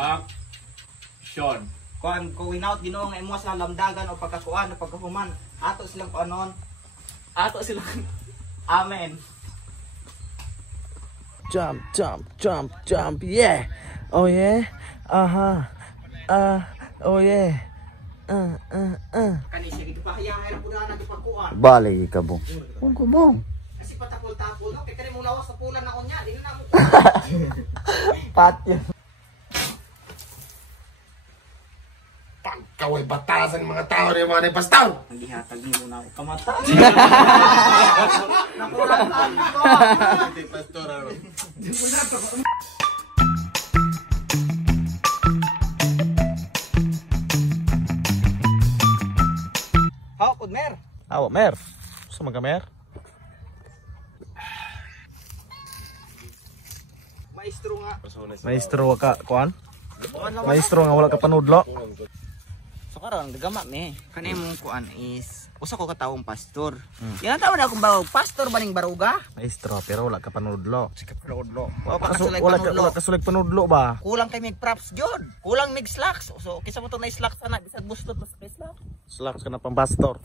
Action. Kuan ko winaut Ginoo nga imo sa lamdagan o pagkakuan o pagkahuman ato silang panon. Ato silang amen. Jump, jump, jump, jump, yeah. Oh yeah. Oh yeah. Kani siya gipahayahay ra pud na gipagkuan. Balik ka bong. Kung kubong. Kasi patakol-takol no kay kani mong lawas sa pula na unya, di na mo. Patyo. Pagkaway batasan ng mga tao ni mga pastor. Nagihatag nimo na ako kamatay. Nakulantan ko. Hindi pastor ano. Haw pud mer. Awa, mer. Sama ka, mer? Maestro nga. Maestro ka, kuan? Kuan lang. Maestro nga wala ka panudlo. So karon gagama me. Kani mong kuan is usa ko ka tawong pastor. Yan tawo na akong bawog pastor baning baruga. Maestro, pero wala ka panudlo. Sige panudlo. Wala ka sulig panudlo ba? Kulang kay mig props gyud. Kulang mig slacks. So kisa mo to na slacks na bisag bustot mas kay slacks. Slacks ka na pang pastor.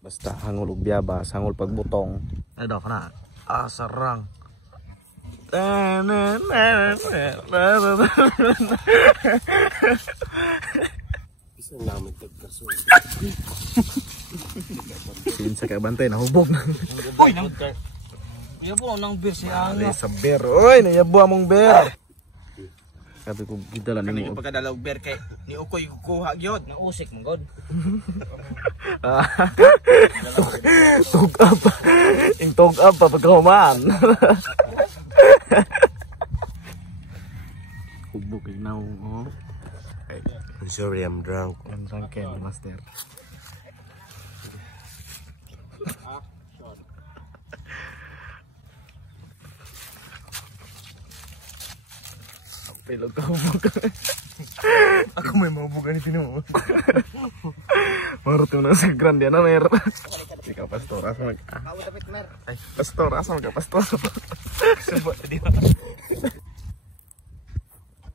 Basta hangul og biyabas, hangul pagbutong. Ay daw kana. Sarang. Isang namin tagkaso. Sinsa kay bantay nahubog. Uy nang yabo nang beer siya Ay sa beer. Oy, nayabo among beer. Sabi ko gidala kani nimo. pagkadalaw beer kay ni ukoy kuha gyud na usik man god. Tug up. Ing tug up pa pagkahuman. Hubog kay now. Oh. I'm sorry, I'm drunk. I'm drunken, master. Pilog ka hubog. Ako may mahubugan ni Pino. Marot yung nasa grande na mer. Ikaw pastor, asa mag... Bawo dapat mer. Ay, pastor, asa mag pastor. Subot di ba.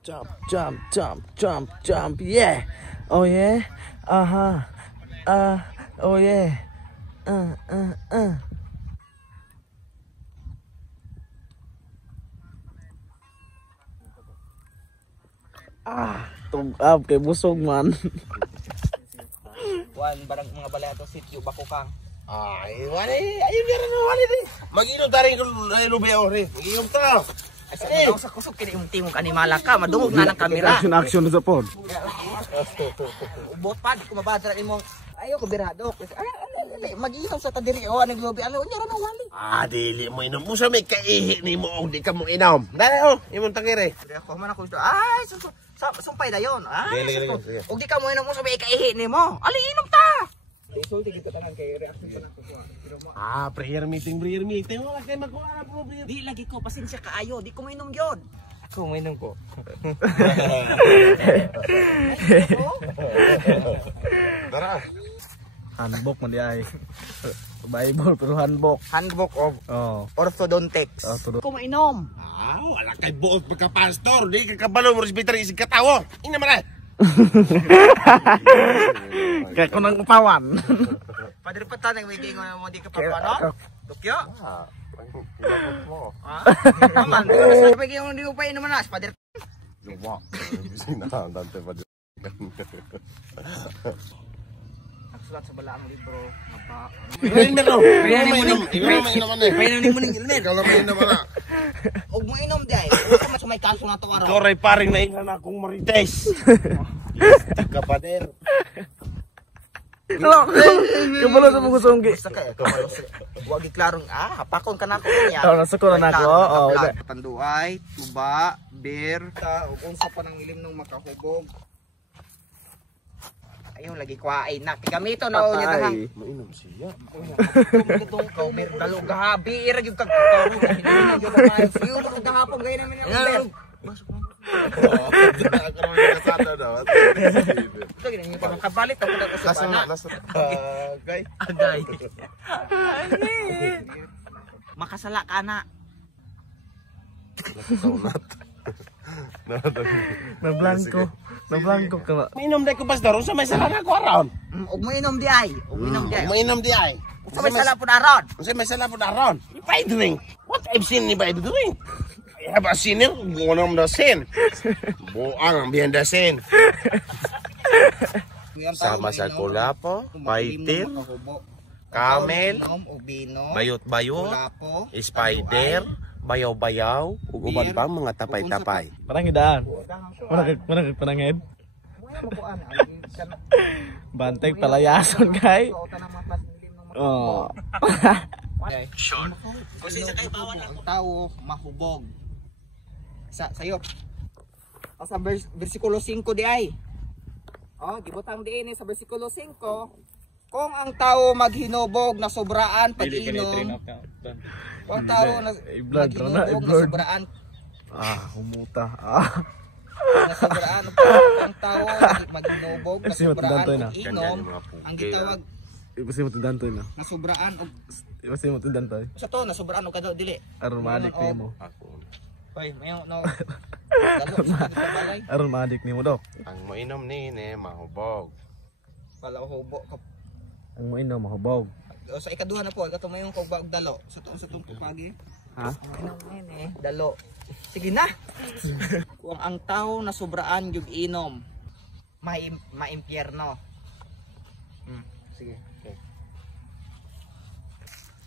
Jump, jump, jump, jump, jump, yeah. Oh yeah. Oh yeah. Tug up kay busog man. Kuan barang mga balay ato sitio Bakukang. Ay, wali. Ayun meron na wali din. Mag-inom tayo ng lubiyaw rin. Mag-inom tayo. Ay sa kusog kini imong timog animala ka madungog na ng kamera. Action sa pod. Ubot pa di ko mabadra imong ayo ko birado. Ay mag-inom sa tadiri o anong lobi ano nya ra na wali. Dili mo inom. Musa may kaihi ni mo o di ka mo inom. Dali o, imong tangiri. Di ako man ako ito. Ay sumpay dayon. Ay Sige. og di ka mo inom mo sa may kaihi nimo. Ali inom ta. Isulti kita tanan kay reaction sa nako. Prayer meeting. Wala kayo magkuha na po, prayer. Di lagi ko pasensya kaayo, di ko mainom gyud. Ako mainom ko. Tara. Handbook man di ay. Bible pero handbook. Handbook of Orthodontics. Ko mainom. Wala kay buot pagka-pastor. Di ka kabalo mo respetar isig katawo. Ina man na. Kaya ko nang upawan. Padre pa tanang may gingon mo di ka papano? Dukyo? Aman, sabi gingon di ko pa inom na, padre. Luwa. Dante pa. Nagsulat sa balaang libro, mapa. Painom ni mo ning ilner. Kalau mainom na. Og mo inom di ay. Usa man may kanso na to araw. Koray paring na ina na akong marites. Kapader. Look. Kabalo sa mga songgi. Sa kay kabalo. Wa gi klarong hapakon ka na ko niya. Nasa ko na ako. Tanduay, tuba, beer, ug unsa pa nang ilim nung makahubog. Ayun lagi kuwaay na gamito na unya ta. Mainom siya. Kitong ko mer dalo gahabi ira gyud kag karon hinahina gyud ka siyo mo gahapon gay namin ang beer. Ito gini pa makabalit ako na sa bana. Agay. Makasala ka na. Na-blanco ka ba? Mainom dai ko pastor, unsa may sala ko aron? Ug mo inom di ay. Ug inom di ay. Mainom di ay. Sa may sala pud aron. Unsa may sala pud aron? If I drink, what I've seen if I drink? I have a sinner, one of the sin. Buang ang behind the sin. Sama sa kulapo, paitir, camel, bayot-bayot, spider, bayaw-bayaw, ug uban pa mga tapay-tapay. Parangidaan. Parangid. Bantay palayason kay. Oh. Sure. Kasi sa kay bawal ang tao mahubog. Sayop. Sa bersikulo 5 di ay. Oh, gibutang diin sa bersikulo 5. Kung ang tao maghinubog na sobraan pag-inom. Kung ang tao maghinubog na sobraan. Humuta. Na sobraan ang tao maghinubog na sobraan pag-inom. Ang gitawag Ibasi mo tindantoy na. na sobraan og Ibasi mo tindantoy. sa to na sobraan og kadaw dili. Aron maadik nimo. Hoy, mayo no. Aron maadik nimo dok. Ang mainom ni mahubog. Wala ko hubo. Ang mo inom mahubog. O sa ikaduha na po, ikato mayong kog og dalo. Sa tong pagi. Ha? Ang dalo. Sige na. Kung ang tao na sobraan yung inom, maimpyerno. Sige. Okay.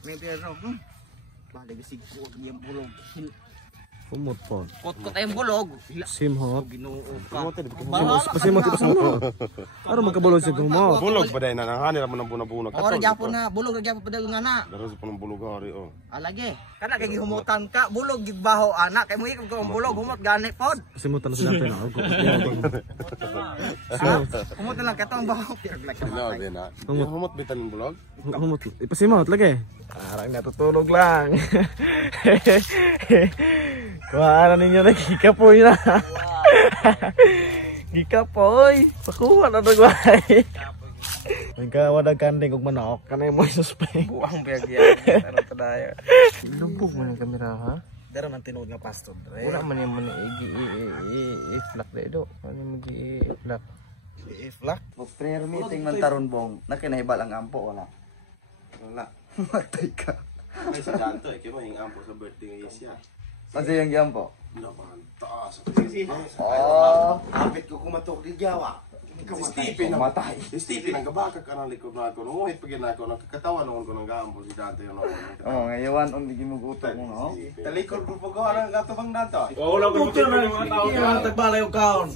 Maimpyerno. Balik siguro yung bulog. Humot po. Kot tayong bulog. Simhot. Ginoo ka. Pasimot ito sa mo. Aron magkabulog sa gumo. Bulog ba day na nangani ra mo nang bunabunag. Ora gyapon na bulog ra gyapon padal nga na. Daro sa punong bulog ari oh. Alage. Kana kay gihumutan ka, bulog gigbaho ana kay mo ikog kung bulog humot gani pod. Pasimutan na sila na. Humot na lang katong baho. Dino din na. Humot bitan ng bulog. Humot. Ipasimot lagi. Arang natutulog lang. Kuhaan na ninyo na gikapoy na. Gikapoy. Pakuha na nagway. Nagkawadag kanding og manok. Kanay mo isuspay. Buang bagyan. Pero padaya. Lumpog mo yung kamera ha? Dara man tinuod nga pastor. Wala man yung i-flak na ito. Ano yung i-flak? I-flak? Prayer meeting man taron bong. Nakinahibal ang ampo wala. Wala. Matay ka. Ay si Danto kay mo hing ampo sa birthday ng Isya. Kasi yung ampo. Naman taas. Kapit ko kumatok di Jawa. Stephen ang matay. Stephen ang gabaka ka ng likod na ako. Nunguhit pagin ako. Nakakatawan noon ko ng gaampo si Danto yun. Oh, ngayon ang gigi mo guto mo no. Talikod po po ko ang gatubang Danto. Wala ko puto na mga tao na tagbalay og kaon.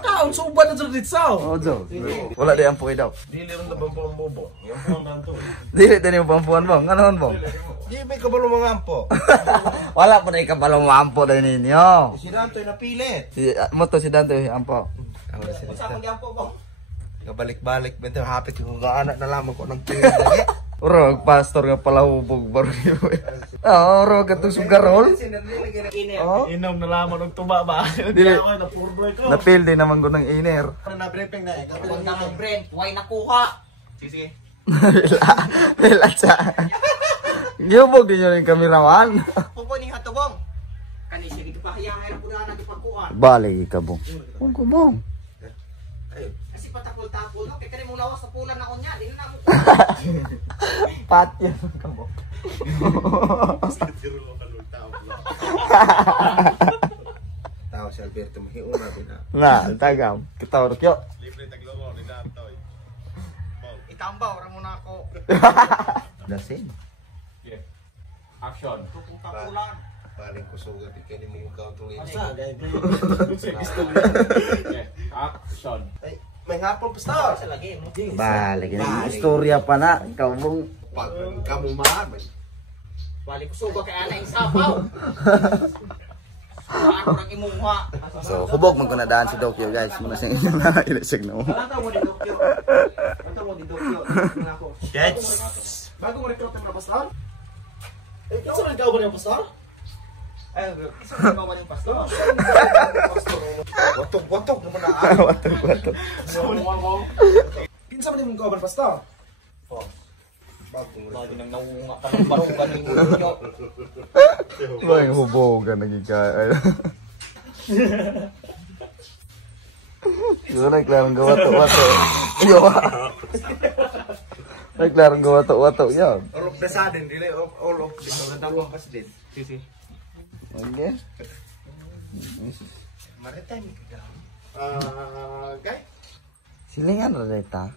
Kaon suban na sa ditsaw. Oh, jo. Wala di ampo daw. Dili ron na bambuang bobo. Yung puang danto. Dili tani mo pampuan mo. Nganoon mo? Di may kabalo mga ampo. Wala po na ikabalo mo ampo dahil ninyo. Si Danto napilit. Mo to si Dante ampo. Kabalik-balik bente hapit ko ga anak na lamang ko ng pila lagi. Uro pastor nga pala hubog baro niyo. Uro katong sugarol. Oh, Inom na lamang og tuba ba? Dili. Ako na purboy ko. napil din naman ko ng iner. Na briefing na eh. Huwag na ng brand, huwag nakuha. Sige. Pila sa. Gihubog din yun yung kameraman. Pupunin hatubong. Kani sige pahayahay ra pud ana gipagkuha. Balik ka bong. Bong ko bong. Kasi patakol-takol no kay kani mo lawas sa pula na onya, dili na mo. Pat yan ka bong. Tao si Alberto mahiuna din na. Na, tagam. Kita kyo. Libre taglomo ni Danto. Itambaw ra mo na ako. Dasin. Yeah. Action. Tukulan. Paling ko sugat ikani mo ka tuloy. Asa dai. Action. Ay, may hapon pastor. Sa lagi mo. Balik na. Istorya pa na. Ikaw mong Pag kamu man. balik ko sugo kay ana isapaw. Ako rang imuha. So, hubog man ko na daan si Dokyo guys. Muna sing inyo na ilisig na mo. Ano mo di Dokyo? Ano mo di Dokyo? Nako. Yes. Bago mo recruit ng pastor? Eh, kasi man ka ba ng pastor? Ay, isa ba yung pastor? Watok naman na. Wato. Kinsa man imong kauban pastor? Lagi nang naunga pa ng barong ganing nyo. May hubog ka nagigay. Gue naglarang gawa to. Iya. Naglarang gawa to ya. All of the sudden, dili all of the dalawang pas din. Sisi. Oke. Maritime ka. Guys. Silingan ra deta.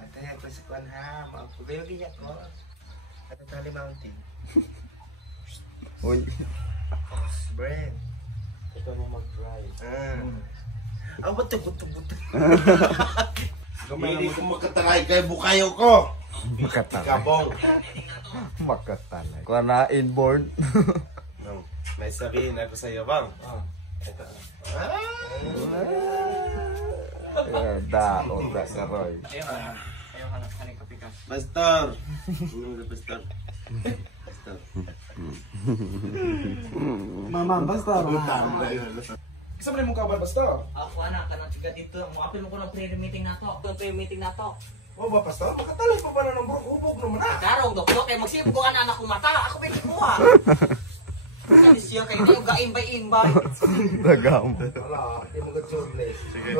Katanya ko sa kuan ha, mapugayo giya ko. At Tali Mountain. Uy. Brand. Ito mo mag-try. Ang buto. Hindi ko makataray kay bukayo ko. Makatalay. Kabong. Makatalay. Kuha na inborn. No. May sabihin ako sa iyo, bang. Ito. Daon na karoy. Ayaw ka na, kanay kapikas. Pastor. Pastor. Pastor. Mama, basta. Isa man imong kabar basta. Ako anak, kanang tiga dito. Muapil mo ko ng prayer meeting na to. Ang prayer meeting na to. O ba pastor, makatalay pa ba na ng ubog naman ah. Karong, doktor, kay magsibog ko anak kong mata. Ako may kimuha. Sabi siya kayo tayo gaimbay-imbay. Dagam. Wala, di mo ga-jobless. Sige.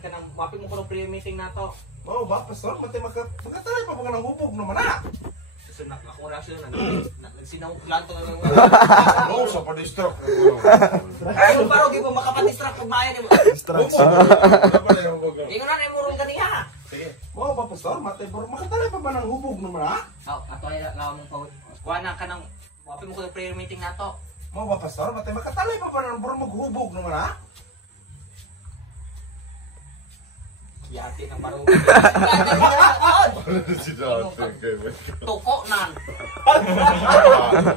Kanang muapil mo ko ng prayer meeting na to. O ba pastor, makatalay pa ba ng ubog naman ah. So, ako rasyon, nagsinawag-lanto na lang. Oh, sa pa-distract. Ayun, parang di mo makapadistract pag bayan mo. Distraction. Ingon na yung murong ganiya. Sige. O ba pastor, makatalay pa ba ng ubog naman ah. Ato ay lawan mong pawid. Kuha na ka ng, muapil mo ko ng prayer meeting na to. Mo ba pastor, makatalay pa ba ng maghubog naman ah. Yati ng barong. Tuko nan.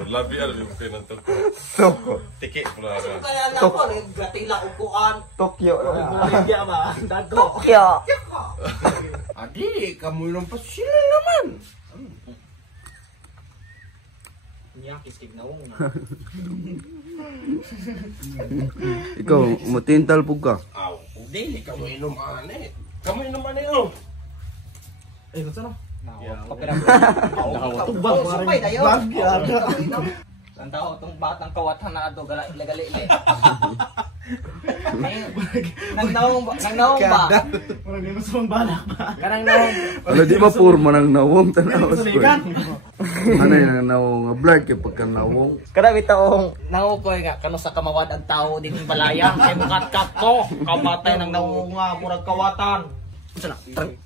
Labi alam yung pinantok ko. Toko. Tiki pula rin. Kaya lang po, gatila upuan. Tokyo. Bolivia ba? Dago. Tokyo. Adi, kamu nampas sila naman. Niya, kistig na wong. Ikaw, matintal po ka. Aw, hindi, kamu inom ane. Kamu inom ane oh. Eh, gusto na? Tumbang, supay tayo. Ang tao, itong batang kawatan na ito, gali-gali. Nang nawong ba? Parang di mas balak ba? Kanang nawong. Ano di ba purma ng nawong tanawas ko? Ano yung nawong? Blur kay pagka nawong. Kada bitaong nawukoy nga kano sa kamawad ang tao din ng balaya kay mukat ko kamatay ng nawunga murag kawatan. Unsa na?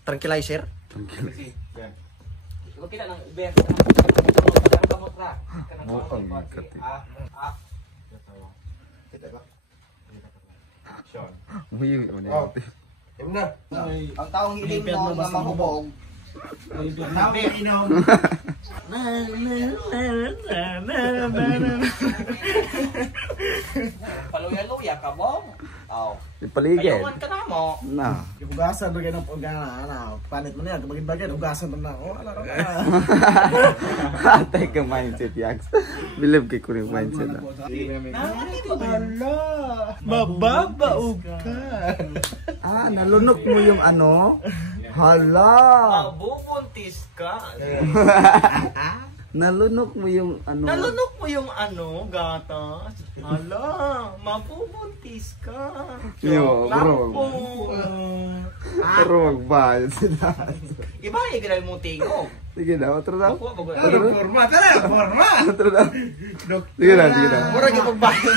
Tranquilizer? Wag kita nang ibent. Kamot ra. Mo ang kati. Uy, ano yun? Inom na. Ang taong hiling mo na mahubog. Nabi, inom. Paluya-luya ka bong. Aw. Ipaligid. Ayungan ka na mo. Na. Ugasan bagay ng pagana, panit mo niya, kapag bagay, ugasan mo na. Oh, ala ra. Atay ka mindset, Yax. Believe kay ko yung mindset na. Ala, mababao ka. Ah, nalunok mo yung ano? Hala! Mabubuntis ka. Nalunok mo yung ano? Nalunok mo yung ano, gatas. Hala, mabubuntis ka. Yo, bro. Pero magbayad sila. Iba yung ginay mong tingog. Sige na, otro daw. Forma, tara, forma. Otro daw. Sige na, sige na. Murag yung magbayad.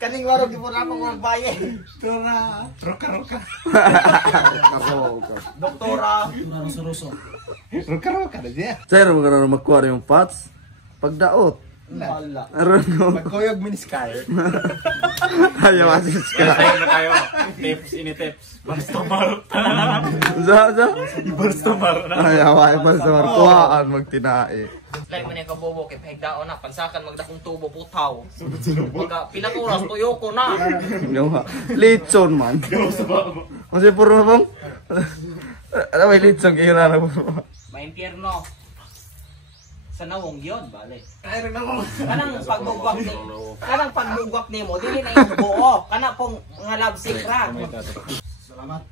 Kaning warog yung murag yung magbayad. Tora, roka. Doktora. Ruso. Roka na siya. Sir, magkano na magkuha yung pots? Pagdaot. Wala. Aron ko. Magkuyog miniskire. Ayaw asis ka. na kayo. Tips, ini-tips. Bastomar. Za. Bastomar na. Ayaw pa sa martuaan magtinae. Like man yung kabobo, kay pahigdaon na, pansakan magdakong tubo, putaw. Pagka pilang oras, tuyo ko na. Litson man. Kasi puro bang? Ano may litson kayo na puro. May impyerno. Sa nawong yun, bale. Ayun ako. Kanang pagbugwak ni mo, dili na yung buo. Kana pong nga love sick ra. Salamat.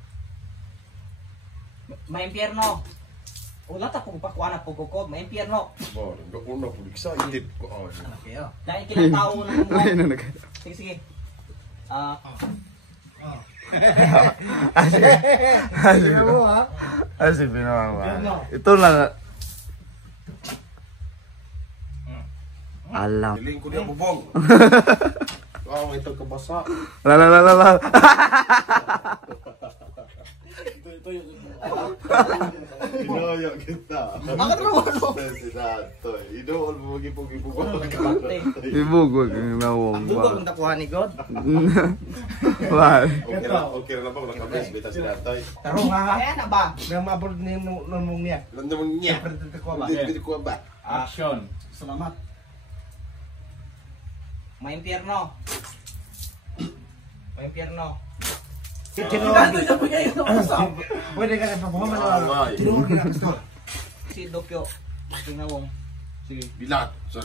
May impyerno. Wala ta kung pakuan na pugukod, may impyerno. Ba, enggak pernah pun excited ko. Dahil kinatao na mo. Sige, sige. Asik binawa. Ito lang. Alam. Piling ko dia bubong. Wow, ito kabasa. La. Kinaya kita. Presidente. Idol mo gipog-ibog. Ibog wag ang nawong Dugo ba. kung nakuha ni God. Wah. Okay na ba nakabes beta si Datoy. Tarong ha. Kaya na ba? Namabot ni nung niya. Landong niya. Hindi ko ba? Action. Salamat. May impyerno. May impyerno. Pwede ka na papahaman. Si Dokyo. Tingawong. Sige. Bilat. So,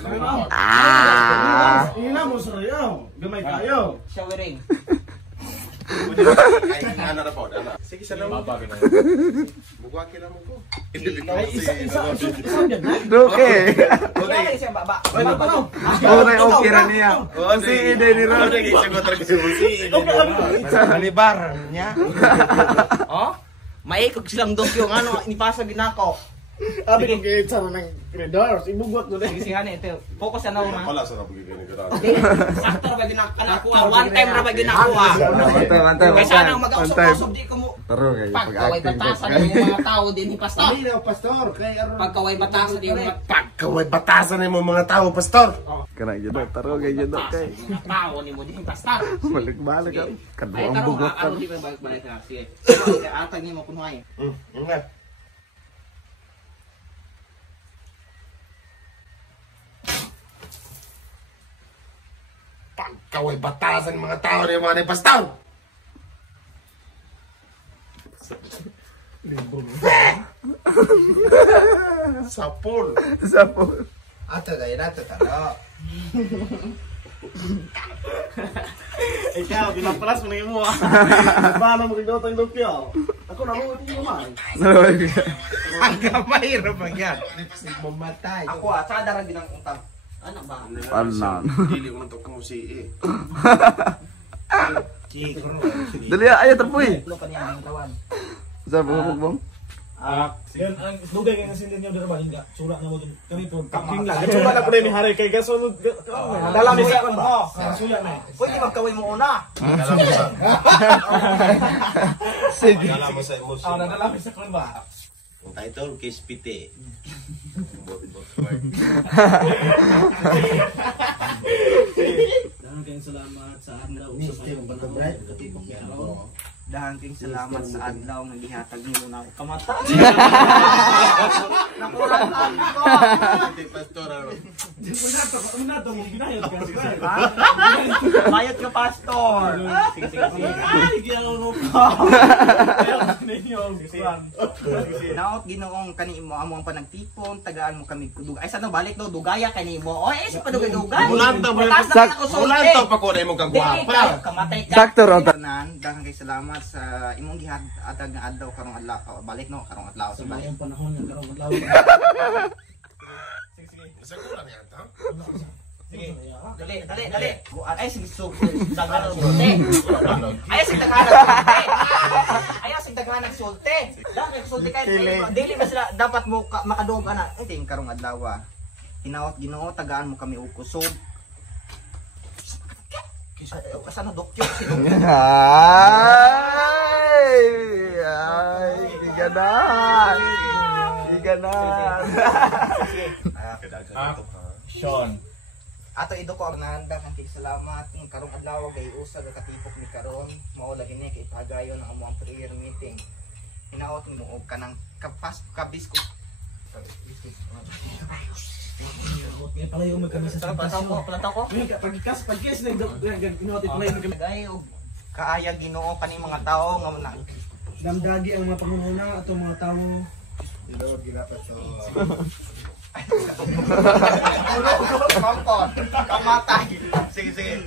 Ina mo sa iyo. Gamay kayo. Showering. ay ana na po, ana. Sige sa naman. Bugwa kila mo ko. Doke. Kaya siya baba. Oray okay ra niya. Si ide ni Ron. Malibar niya. Oh? Maikog silang Dokyo ngano inipasa ginako. Abi kung kaya sa ng corridors, ibugwat mo Sige sige hani ito. Focus na na. Wala sa napagi kini kada. Sakto ra ba ginakakuha? One time ra ba ginakuha? Mantay. Kaysa nang mag-usap-usap di ko mo. Taro kay Pagkaway pag-acting batasan ko. yung mga tao din ni Pastor. pastor, kay aron. Pagkaway batasan yung mga Pagkaway batasan ni mo mga tao, pastor. Kana jud taro kay jud kay. tao ni mo din Pastor. Balik-balik ka. Ay Kaduang tarong bugot ka. ano di ba balik na sige. Sige atag ni mo kunway. Ingat. Pagkaway batasan mga tao ni mga ni pastor. Sapol. Sapo. Ato dai nato talo. Ikaw, pinapalas mo na yung mo. Paano mo kagawat ang Dokyo? Ako na mo ito naman. Ang gamay ra ba yan? Mamatay. Ako sa darang ginang untang. Ano ba? Panan. Dili mo to kamo si Dali ayo terpuy. Lo pa niya ang tawan. Sa bubong. Yan, ang dugay kay nasilin niyo dira ba hinga. Sura na mo dun. Kami po. King lang. Ito ba na po ni Hari kay kasunod. Dala mo sa kon ba? Suya na. Pwede magkaway mo una. Sige. Dala mo sa emosyon. Ah, nadala mi sa kon ba? Ang title Kiss Pite. Dahan kayong salamat sa adlaw sa kanyang panahon. Katipok niya ron. Dahan king salamat sa adlaw nga gihatag nimo na kamata. Pastor. Una to, ginayot ka. Bayad ka pastor. Sige sige sige. Ay, giyang ro. Ninyo, gisuan. Naot Ginoong kanimo amo ang panagtipon, tagaan mo kami kudug. Ay sano balik no dugaya kanimo. Oy, sa padugay-dugay. Bulan to, bulan to pa ko na mo kagwapa. Kamatay ka. Sakto ron. Tanan, daghang kay salamat sa imong gihatag nga adlaw karong adlaw. Balik no karong adlaw Sa sa balik. mga panahon nga karong adlaw. Sa kulang yan to. Sige. Dali. Ay sige so daghan ng sulte. Ay sige daghan ng sulte. Ay sige daghan ng sulte. Daghan ng sulte kay dili ba sila dapat mo makadog ana. Ay ting karong adlaw. Hinaot Ginoo tagaan mo kami og kusog. Kasano Dokyo si Dokyo. Ay, giganan. Sean. Ato ido ko ang nahanda kang salamat ng karong adlaw gay usa ka katipok ni karon mao lagi ni kay pagayon ang among prayer meeting. Hinaot mo og kanang kabis ko. Kaya pala yung kami sa Planta ko. Pagkas na ginotit na yung Gay og kaaya Ginoo kani mga tawo nga na. damdagi ang mga pangunguna at mga tao. Kongkon, kamatay. Sige.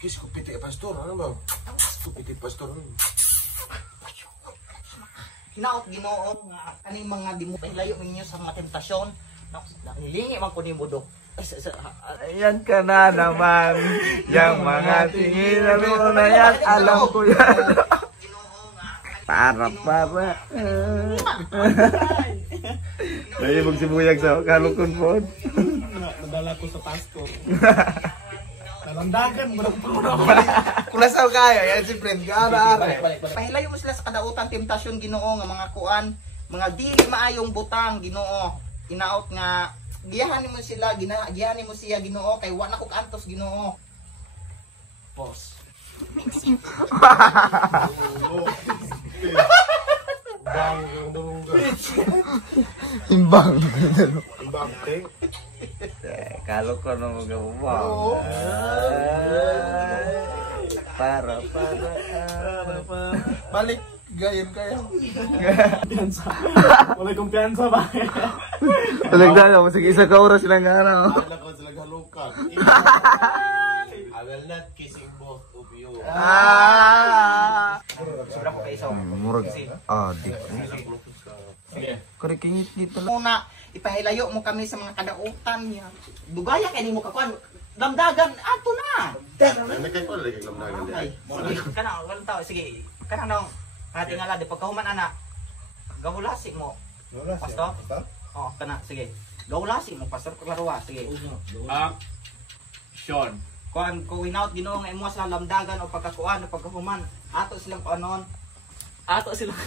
Kiss ko piti pastor, ano ba? Kiss ko piti pastor. hinaot Ginoo nga kaning mga dimo layo ninyo sa mga tentasyon. Nilingi man ko nimo do. Ayan ka na naman. Yang mga tingin na yan, alam ko yan. Para. Dahil magsibuyag sa kalukon po. Nadala ko sa pastor. Nalandagan mo ng puno. Kulasaw kayo, yan si friend. Pahilayo mo sila sa kadautan temptasyon Ginoo nga mga kuan, mga dili maayong butang Ginoo. Inaot nga giyahan mo sila, giyahan mo siya Ginoo kay wa na ko kantos Ginoo. Boss. Imbang. Bangting. Kalau ko na mag-umang. Para. Balik gayon kayo. Kumpiyansa. Wala kumpiyansa ba? Talagda, sige isa ka oras lang ano. Wala ko sila halukan. I will not kissing both of you. Sobra ko kayo sa Murag. Di. Sige. Kore kingit dito lang. muna ipahilayo mo kami sa mga kadautan niya. Dugaya kay nimo kakuan. Damdagan ato na. Ano kay ko lagi lamdagan Okay. Sige, kana walang tao. Sige. Kana nang tingala di pagkahuman ana. Gahulasi mo. Pastor? Oh, kana sige. Gahulasi mo pastor Klarua. Sige. Sean. Kuan ko winaut Ginoo nga imo sa lamdagan o pagkakuan o pagkahuman. Ato silang panon. Ato silang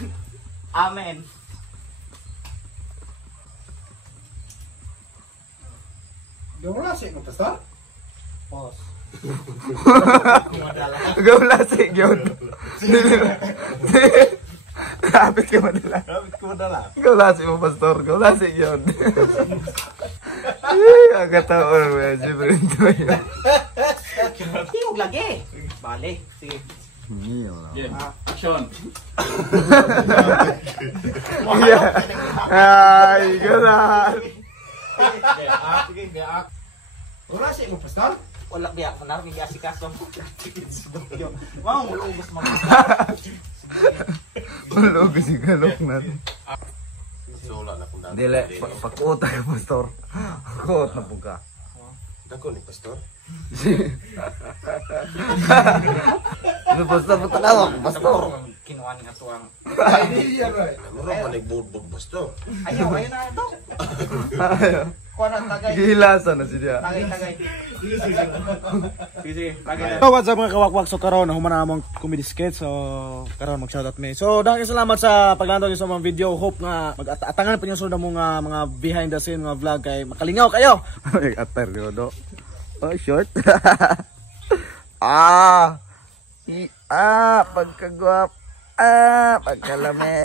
Amen. Gawlasi mo pastor? Pos. Gawlasi gyud. Kapit ka madala. Gawlasi mo pastor, gawlasi gyud. Agad taon mo yan, siyempre ito yun. Tiyog lagi. Bale. Sige. Game. Action. Ay, ganun. Sige, biak. Gawlasi mo pastor? Wala biya ko na rin asikaso. Wow, ulubos mo. Wala ko si galok na. Wala na kung Dili, pakuot ka pastor. Pakuot na po ka. Dako ni pastor. Ano pastor, patanawa ko pastor. Kinuha ni atuang. Ano ra man nagburbog pastor. Ayaw na ito. Kuha na tagay. Gihilasan na siya. Tagay. Sige. Tagay na. So what's up mga kawakwak, so karon human na among comedy sketch, so karon mag shoutout me. So dahil salamat sa paglantaw niyo sa mga video, hope nga mag-atangan pa niyo sa mga behind the scene mga vlog kay makalingaw kayo. Atar ko do. Oh, short. Pagkagwap. Pagkalame.